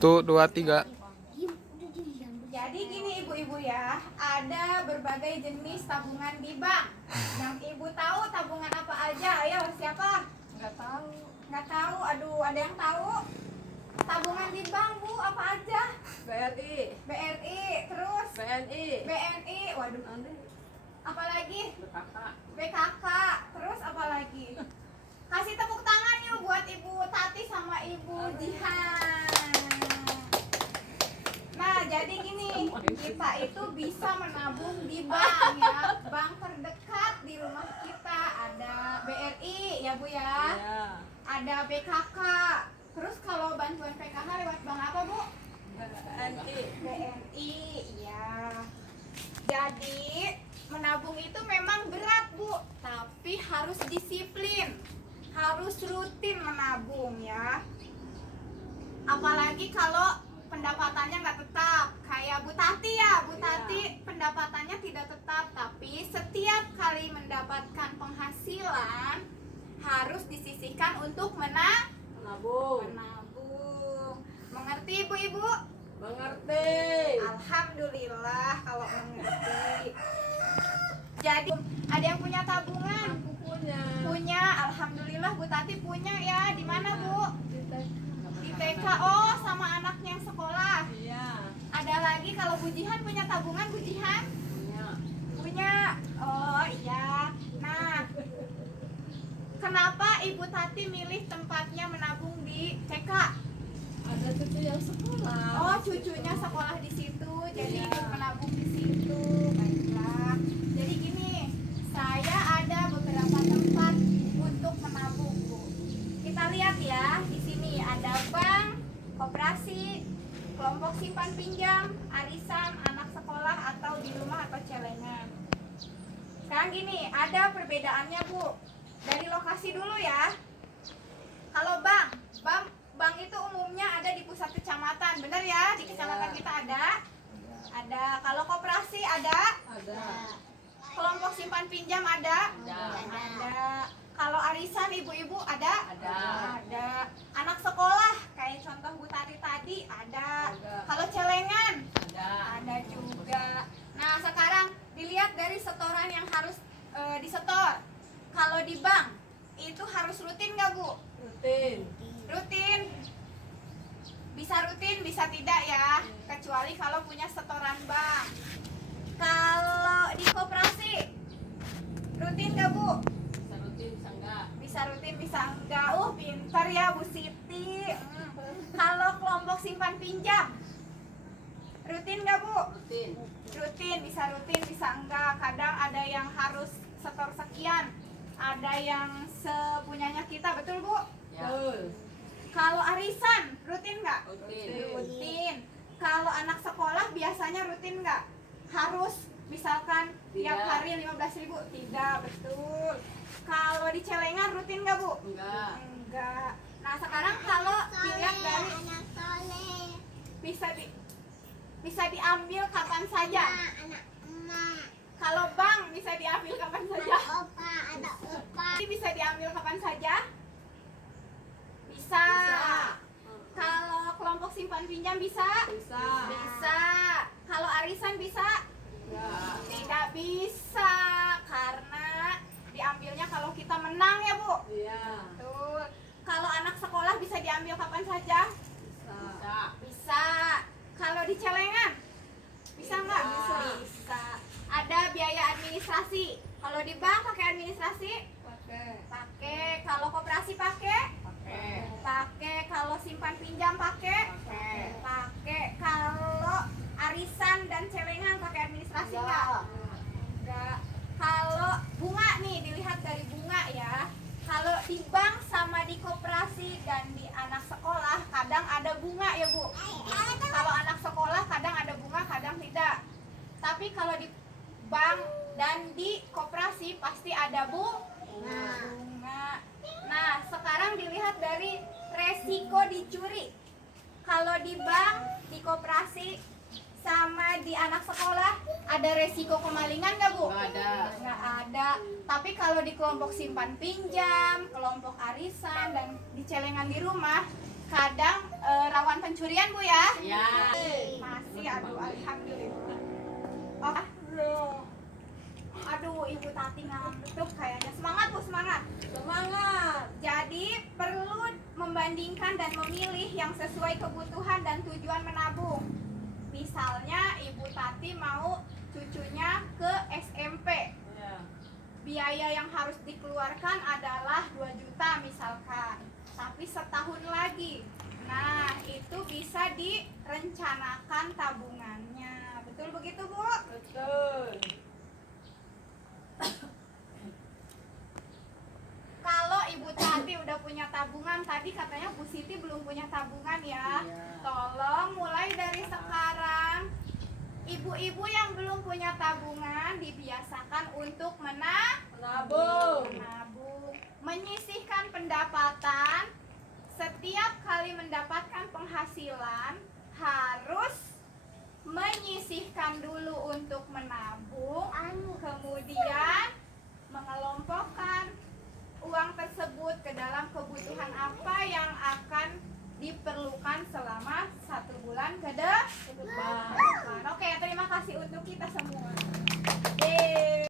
Satu, dua, tiga. Jadi gini ibu-ibu ya, ada berbagai jenis tabungan di bank. Yang ibu tahu tabungan apa aja? Ayo siapa? Nggak tahu. Nggak tahu? Aduh, ada yang tahu? Tabungan di bank bu apa aja? BRI, BRI, terus BNI, BNI, waduh, nanti apalagi? BKK. BKK, terus apalagi? Kasih tepuk tangan yuk buat Ibu Tati sama Ibu Jihan. Nah, jadi gini, kita itu bisa menabung di bank ya. Bank terdekat di rumah kita ada BRI ya Bu ya. Iya. Ada BKK. Terus kalau bantuan PKH lewat bank apa Bu? BNI. BNI, ya. Jadi menabung itu memang berat Bu, tapi harus disiplin, harus rutin menabung ya. Apalagi kalau pendapatannya nggak tetap, kayak Bu Tati ya. Bu Tati pendapatannya tidak tetap, tapi setiap kali mendapatkan penghasilan harus disisihkan untuk Menabung. menabung. Mengerti ibu-ibu? Mengerti. Alhamdulillah kalau mengerti. Jadi ada yang punya tabungan? Aku punya. Punya, alhamdulillah Bu Tati punya ya. Di mana Bu? Di TK. Oh, sama anaknya yang sekolah. Iya. Ada lagi kalau Bu Jihan punya tabungan, Bu Jihan? Punya. Punya. Oh iya. Nah, kenapa Ibu Tati milih tempatnya menabung di TK? Ada cucu yang sekolah. Oh, cucunya sekolah di situ, jadi Iya. ikut menabung di situ. Baiklah. Jadi gini, saya ada beberapa tempat untuk menabung, Bu. Kita lihat ya, di sini ada bank, koperasi, kelompok simpan pinjam, arisan, anak sekolah atau di rumah atau celengan. Sekarang gini, ada perbedaannya, Bu. Dari lokasi dulu ya. Kalau bank itu umumnya ada di pusat kecamatan, benar ya? Di kecamatan kita ada. Ada. Kalau koperasi ada. Ada. Kelompok simpan pinjam ada. Ada. Kalau arisan ibu-ibu ada. Ada. Ada. Anak sekolah kayak contoh Bu Tari tadi ada. Ada. Kalau celengan Ada. ada juga. Nah sekarang dilihat dari setoran yang harus disetor. Kalau di bank itu harus rutin nggak Bu? Rutin. Rutin. Bisa rutin, bisa tidak ya. Kecuali kalau punya setoran bank. Kalau di koperasi rutin nggak Bu? Bisa rutin, bisa enggak. Bisa rutin, bisa enggak. Pintar ya Bu Siti. Kalau kelompok simpan pinjam rutin nggak Bu? Rutin. Rutin, bisa enggak. Kadang ada yang harus setor sekian, ada yang sepunyanya kita, betul Bu? Ya. Kalau arisan rutin nggak? Rutin. Rutin. Kalau anak sekolah biasanya rutin nggak? Harus misalkan tiap Tidak. hari 15.000? Tidak, betul. Kalau di celengan rutin nggak Bu? Enggak. Enggak. Nah sekarang kalau dilihat dari bisa diambil kapan saja. Kalau bank bisa diambil kapan saja. Ini bisa diambil kapan saja. Bisa. Kalau kelompok simpan pinjam bisa. Bisa. Bisa. Kalau arisan bisa. Enggak. Tidak bisa karena diambilnya kalau kita menang ya Bu. Iya. Betul. Kalau anak sekolah bisa diambil kapan saja? Bisa. Bisa. Kalau di celengan bisa nggak? Bisa. Bisa. Ada biaya administrasi. Kalau di bank pakai administrasi? Pakai. Pakai. Kalau koperasi pakai? Pakai. Pakai. Kalau simpan pinjam pakai? Pakai. Pakai. Kalau arisan dan celengan pakai administrasi nggak? Enggak. Kalau bunga nih, dilihat dari bunga ya. Kalau di bank sama di koperasi dan di anak sekolah kadang ada bunga ya Bu. Kalau anak sekolah kadang ada bunga, kadang tidak. Tapi kalau di bank dan di koperasi pasti ada bunga. Nah, sekarang dilihat dari resiko dicuri. Kalau di bank, di koperasi sama di anak sekolah ada resiko kemalingan nggak Bu? Nggak ada. Nggak ada. Tapi kalau di kelompok simpan pinjam, kelompok arisan dan di celengan di rumah, kadang rawan pencurian Bu ya? Ya. Masih, aduh alhamdulillah. Aduh Ibu Tati ngantuk kayaknya. Semangat Bu, semangat. Semangat. Jadi perlu membandingkan dan memilih yang sesuai kebutuhan dan tujuan menabung. Misalnya Ibu Tati mau cucunya ke SMP. Ya. Biaya yang harus dikeluarkan adalah 2 juta misalkan. Tapi setahun lagi. Nah, itu bisa direncanakan tabungannya. Betul begitu, Bu? Betul. Kalau Ibu Tati udah punya tabungan, tadi katanya Bu Siti belum punya tabungan ya. Iya. Tolong mulai dari sekarang, ibu-ibu yang belum punya tabungan dibiasakan untuk Menabung. menyisihkan pendapatan. Setiap kali mendapatkan penghasilan harus menyisihkan dulu untuk menabung, kemudian mengelompokkan uang tersebut ke dalam kebutuhan apa yang akan diperlukan selama 1 bulan ke depan.